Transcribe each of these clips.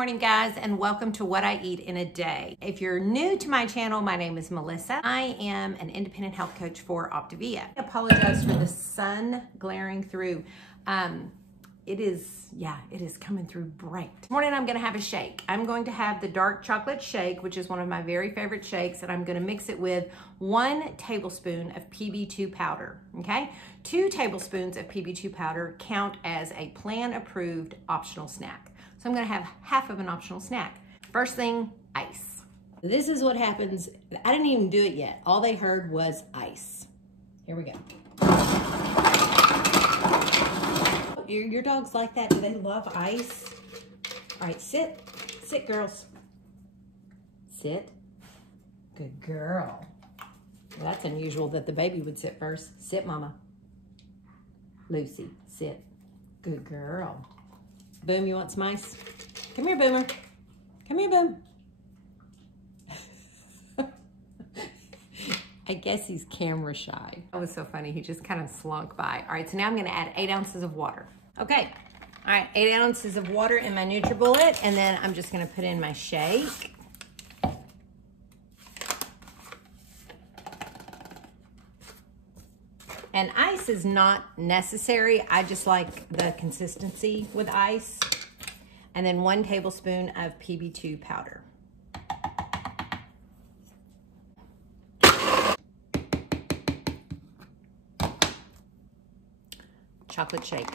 morning, guys, and welcome to What I Eat in a Day. If you're new to my channel, my name is Melissa. I am an independent health coach for Optavia. I apologize for the sun glaring through. It is coming through bright. This morning I'm gonna have a shake. I'm going to have the dark chocolate shake, which is one of my very favorite shakes, and I'm gonna mix it with 1 tablespoon of PB2 powder, okay? 2 tablespoons of PB2 powder count as a plan-approved optional snack. So I'm gonna have half of an optional snack. First thing, ice. This is what happens. I didn't even do it yet. All they heard was ice. Here we go. Your dogs like that? Do they love ice? All right, sit. Sit, girls. Sit. Good girl. Well, that's unusual that the baby would sit first. Sit, mama. Lucy, sit. Good girl. Boom, you want some ice? Come here, Boomer. Come here, Boom. I guess he's camera shy. That was so funny. He just kind of slunk by. All right, so now I'm gonna add 8 ounces of water. Okay, all right, 8 ounces of water in my NutriBullet, and then I'm just gonna put in my shake. And ice is not necessary. I just like the consistency with ice. And then 1 tablespoon of PB2 powder. Chocolate shake.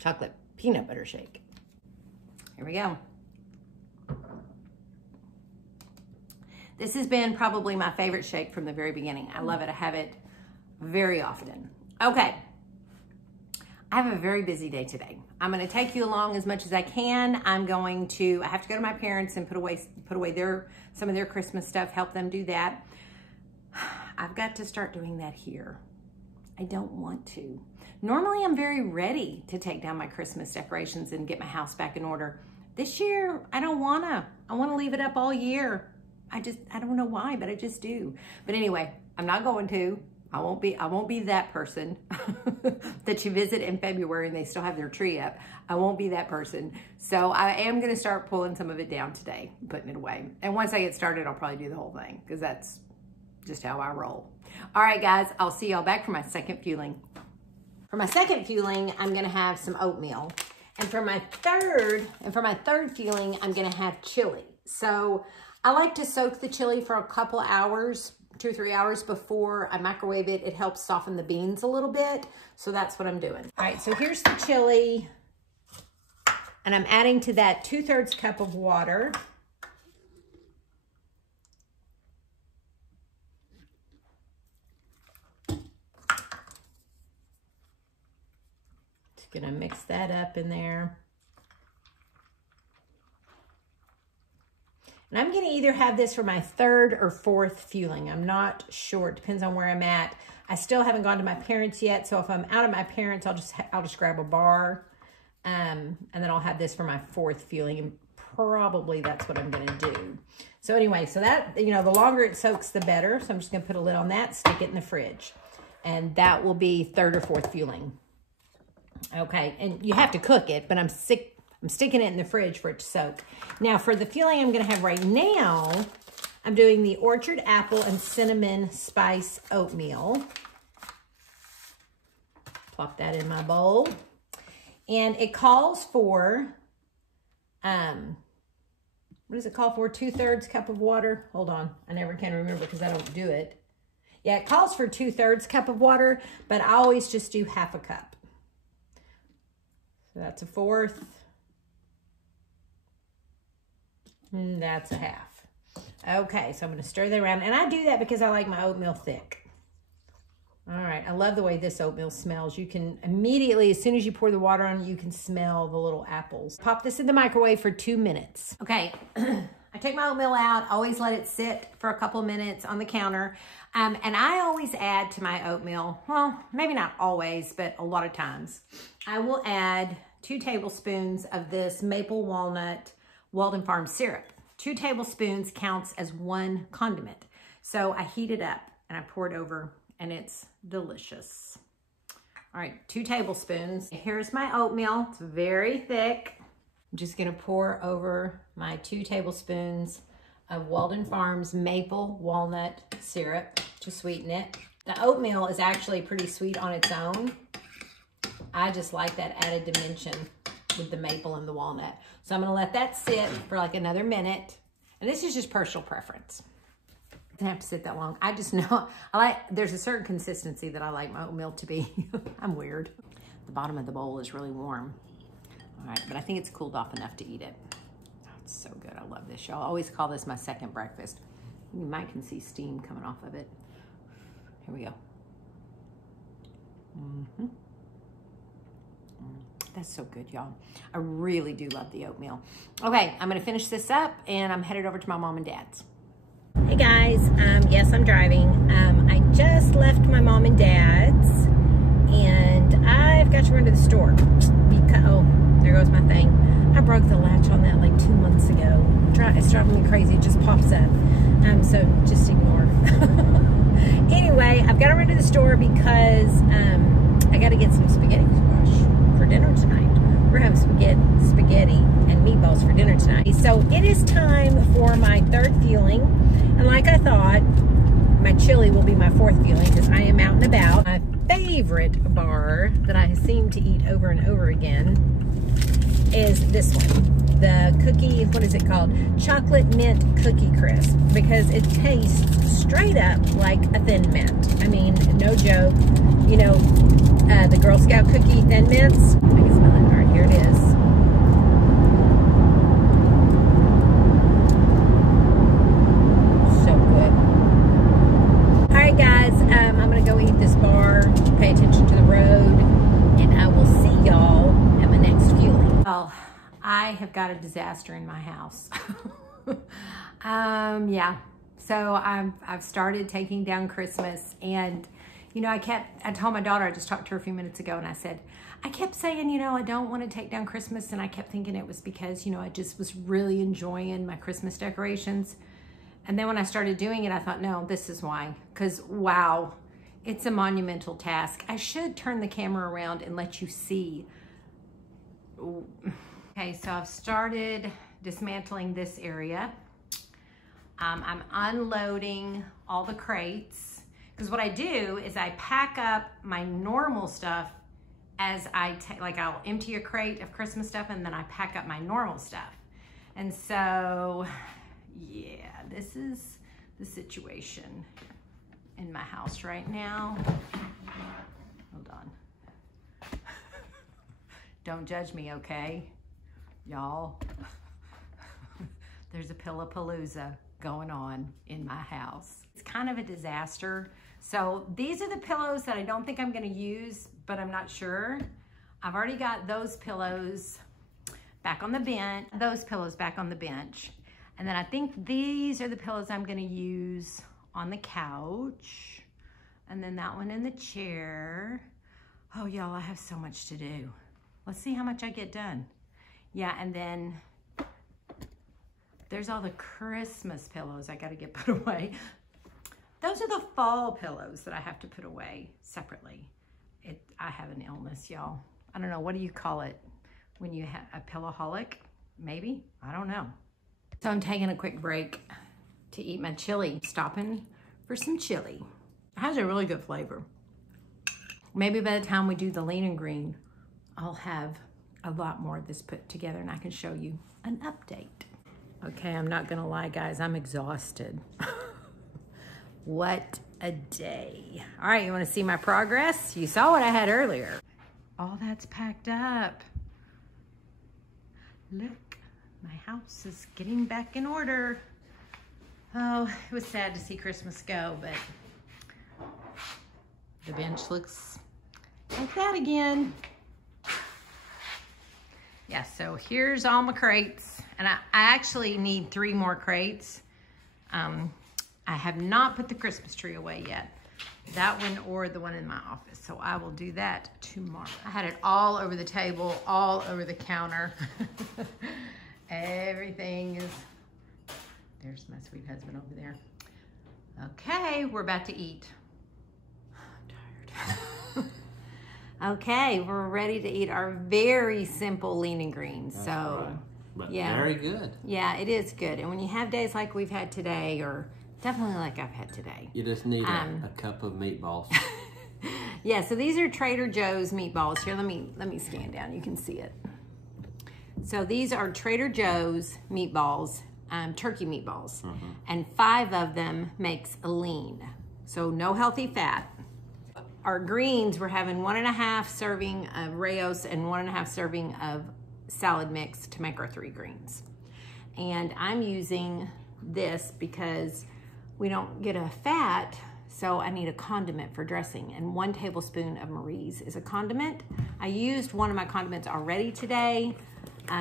Chocolate peanut butter shake. Here we go. This has been probably my favorite shake from the very beginning. I love it. I have it very often. Okay. I have a very busy day today. I'm going to take you along as much as I can. I have to go to my parents and put away some of their Christmas stuff, help them do that. I've got to start doing that here. I don't want to. Normally, I'm very ready to take down my Christmas decorations and get my house back in order. This year, I don't wanna. I wanna leave it up all year. I don't know why, but I just do. But anyway, I'm not going to. I won't be that person that you visit in February and they still have their tree up. I won't be that person. So I am gonna start pulling some of it down today, putting it away. And once I get started, I'll probably do the whole thing because that's just how I roll. All right, guys, I'll see y'all back for my second fueling. For my second fueling, I'm gonna have some oatmeal. And for my third fueling, I'm gonna have chili. So I like to soak the chili for a couple hours, 2 or 3 hours before I microwave it. It helps soften the beans a little bit. So that's what I'm doing. All right, so here's the chili. And I'm adding to that 2/3 cup of water. Gonna mix that up in there. And I'm gonna either have this for my 3rd or 4th fueling. I'm not sure, it depends on where I'm at. I still haven't gone to my parents yet, so if I'm out of my parents, I'll just grab a bar. And then I'll have this for my 4th fueling, and probably that's what I'm gonna do. So anyway, so that, the longer it soaks, the better. So I'm just gonna put a lid on that, stick it in the fridge. And that will be 3rd or 4th fueling. Okay, and you have to cook it, but I'm sticking it in the fridge for it to soak. Now, for the fueling I'm going to have right now, I'm doing the Orchard Apple and Cinnamon Spice Oatmeal. Plop that in my bowl. And it calls for, what does it call for? 2/3 cup of water. Hold on, I never can remember because I don't do it. Yeah, it calls for 2/3 cup of water, but I always just do half a cup. So that's a 1/4. And that's a 1/2. Okay, so I'm going to stir that around. And I do that because I like my oatmeal thick. All right, I love the way this oatmeal smells. You can immediately, as soon as you pour the water on, you can smell the little apples. Pop this in the microwave for 2 minutes. Okay, I take my oatmeal out, always let it sit for a couple of minutes on the counter. And I always add to my oatmeal, well, maybe not always, but a lot of times, I will add 2 tablespoons of this maple walnut Walden Farm syrup. 2 tablespoons counts as 1 condiment. So I heat it up and I pour it over and it's delicious. All right, 2 tablespoons. Here's my oatmeal. It's very thick. I'm just gonna pour over my 2 tablespoons of Walden Farms maple walnut syrup to sweeten it. The oatmeal is actually pretty sweet on its own. I just like that added dimension with the maple and the walnut. So I'm gonna let that sit for like another minute. And this is just personal preference. It doesn't have to sit that long. I just know, there's a certain consistency that I like my oatmeal to be. I'm weird. The bottom of the bowl is really warm. All right, but I think it's cooled off enough to eat it. Oh, it's so good, I love this. Y'all always call this my second breakfast. You might can see steam coming off of it. Here we go. That's so good, y'all. I really do love the oatmeal. Okay, I'm gonna finish this up and I'm headed over to my mom and dad's. Hey guys, yes, I'm driving. I just left my mom and dad's and I've got to run to the store because, oh, there goes my thing. I broke the latch on that like 2 months ago. It's driving me crazy, it just pops up. So just ignore. Anyway, I've got to run to the store because I got to get some spaghetti squash for dinner tonight. We're having spaghetti and meatballs for dinner tonight. So it is time for my 3rd fueling. And like I thought, my chili will be my 4th fueling because I am out and about. My favorite bar that I seem to eat over and over again is this one. The cookie, what is it called? Chocolate Mint Cookie Crisp, because it tastes straight up like a Thin Mint. I mean, no joke. You know, the Girl Scout cookie Thin Mints. I can smell it. All right, here it is. So good. All right, guys, I'm gonna go eat this bar, pay attention to the road, and I will see y'all at my next fueling. Well, I have got a disaster in my house. Yeah, so I've started taking down Christmas, and you know, I told my daughter, I just talked to her a few minutes ago, and I said, I kept saying, you know, I don't want to take down Christmas, and I kept thinking it was because, you know, I just was really enjoying my Christmas decorations. And then when I started doing it, I thought, no, this is why, because wow, it's a monumental task. I should turn the camera around and let you see. Ooh. Okay, so I've started dismantling this area. I'm unloading all the crates, because what I do is I pack up my normal stuff as I take, like I'll empty a crate of Christmas stuff and then I pack up my normal stuff. And so, yeah, this is the situation in my house right now. Hold on. Don't judge me, okay? Y'all, there's a Pillapalooza going on in my house. It's kind of a disaster. So these are the pillows that I don't think I'm gonna use, but I'm not sure. I've already got those pillows back on the bench, those pillows back on the bench. And then I think these are the pillows I'm gonna use on the couch. And then that one in the chair. Oh, y'all, I have so much to do. Let's see how much I get done. Yeah, and then there's all the Christmas pillows I gotta get put away. Those are the fall pillows that I have to put away separately. I have an illness, y'all. I don't know, what do you call it when you have a pillowholic? Maybe, I don't know. So I'm taking a quick break to eat my chili. Stopping for some chili. It has a really good flavor. Maybe by the time we do the lean and green, I'll have a lot more of this put together and I can show you an update. Okay, I'm not gonna lie, guys, I'm exhausted. What a day. All right, you wanna see my progress? You saw what I had earlier. All that's packed up. Look, my house is getting back in order. Oh, it was sad to see Christmas go, but the bench looks like that again. Yeah, so here's all my crates. And I actually need 3 more crates. I have not put the Christmas tree away yet. That one or the one in my office. So I will do that tomorrow. I had it all over the table, all over the counter. Everything is, there's my sweet husband over there. Okay, we're about to eat. I'm tired. Okay, we're ready to eat our very simple lean and greens. So But Yeah. very good. Yeah, it is good. And when you have days like we've had today, or definitely like I've had today. You just need a cup of meatballs. Yeah, so these are Trader Joe's meatballs. Here, let me stand down. You can see it. So these are Trader Joe's meatballs, turkey meatballs. And 5 of them makes a lean. So no healthy fat. Our greens, we're having 1.5 serving of Rayos and 1.5 serving of salad mix to make our 3 greens. And I'm using this because we don't get a fat, so I need a condiment for dressing. And 1 tablespoon of Marie's is a condiment. I used one of my condiments already today,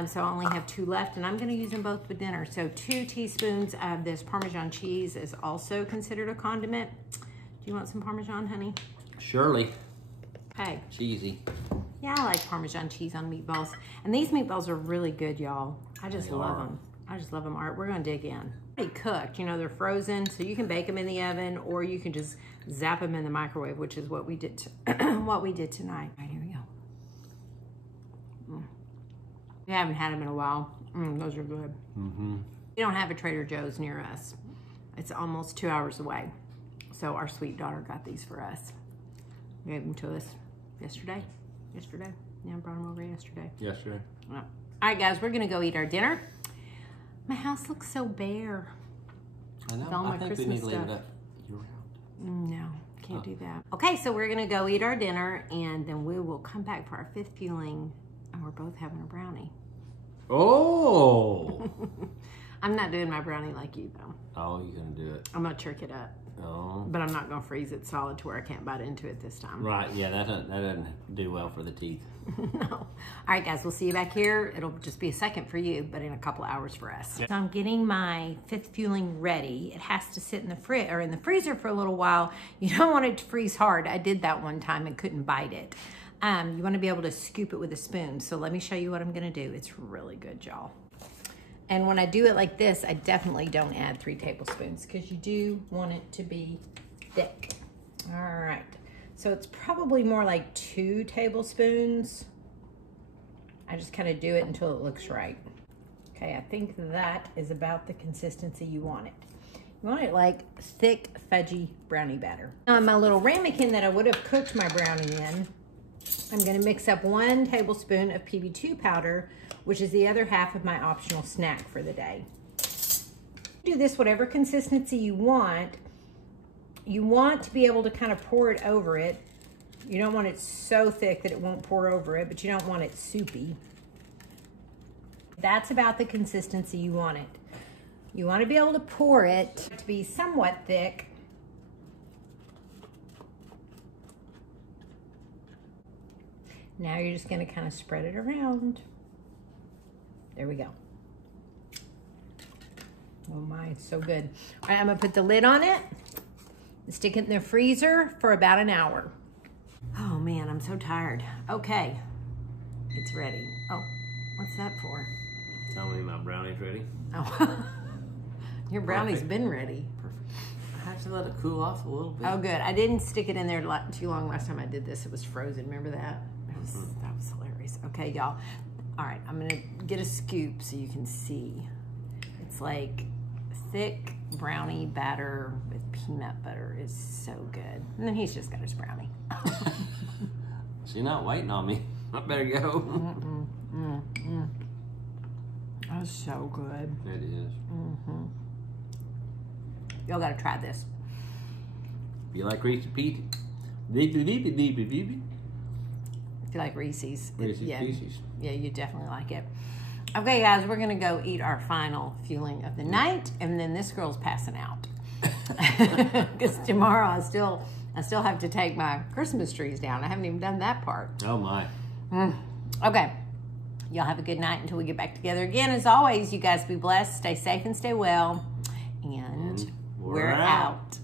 so I only have 2 left, and I'm gonna use them both for dinner. So 2 teaspoons of this Parmesan cheese is also considered a condiment. Do you want some Parmesan, honey? Surely. Okay. Cheesy. Yeah, I like Parmesan cheese on meatballs. And these meatballs are really good, y'all. I just love them. I just love them. All right, we're gonna dig in. Already cooked, you know, they're frozen, so you can bake them in the oven or you can just zap them in the microwave, which is what we did what we did tonight. All right, here we go. We haven't had them in a while. Those are good. We don't have a Trader Joe's near us. It's almost 2 hours away. So our sweet daughter got these for us. Gave them to us yesterday. Yeah, I brought them over yesterday. Yesterday. Yeah. All right, guys, we're gonna go eat our dinner. My house looks so bare. I know. With all my I think Christmas we need to leave stuff. it up year-round. No, can't do that. Okay, so we're gonna go eat our dinner, and then we will come back for our 5th fueling, and we're both having a brownie. Oh! I'm not doing my brownie like you, though. Oh, you're gonna do it. I'm gonna trick it up. Oh. But I'm not gonna freeze it solid to where I can't bite into it this time. Right, yeah, that doesn't do well for the teeth. No. All right, guys, we'll see you back here. It'll just be a second for you, but in a couple of hours for us. Yep. So I'm getting my 5th fueling ready. It has to sit in the freezer for a little while. You don't want it to freeze hard. I did that one time and couldn't bite it. You want to be able to scoop it with a spoon. So let me show you what I'm gonna do. It's really good, y'all. And when I do it like this, I definitely don't add 3 tablespoons because you do want it to be thick. All right, so it's probably more like 2 tablespoons. I just kind of do it until it looks right. Okay, I think that is about the consistency you want it. You want it like thick, fudgy brownie batter. On my little ramekin that I would have cooked my brownie in, I'm gonna mix up 1 tablespoon of PB2 powder, which is the other half of my optional snack for the day. Do this whatever consistency you want. You want to be able to kind of pour it over it. You don't want it so thick that it won't pour over it, but you don't want it soupy. That's about the consistency you want it. You want to be able to pour it to be somewhat thick. Now you're just going to kind of spread it around. There we go. Oh my, it's so good. All right, I'm gonna put the lid on it and stick it in the freezer for about an hour. Oh man, I'm so tired. Okay, it's ready. Oh, what's that for? Tell me my brownie's ready. Oh, your brownie's been ready. Perfect. I have to let it cool off a little bit. Oh good, I didn't stick it in there too long last time I did this. It was frozen, remember that? That was hilarious. Okay, y'all. All right, I'm gonna get a scoop so you can see. It's like thick brownie batter with peanut butter is so good. And then he's just got his brownie. She's not waiting on me. I better go. That's so good. It is. Y'all gotta try this. If you like Reese's Pieces. If If you like Reese's. Reese's yeah, Pieces. Yeah, you definitely like it. Okay, guys, we're gonna go eat our final fueling of the night, and then this girl's passing out. Because tomorrow I still have to take my Christmas trees down. I haven't even done that part. Oh my. Okay. Y'all have a good night until we get back together again. As always, you guys be blessed, stay safe and stay well. And we're out.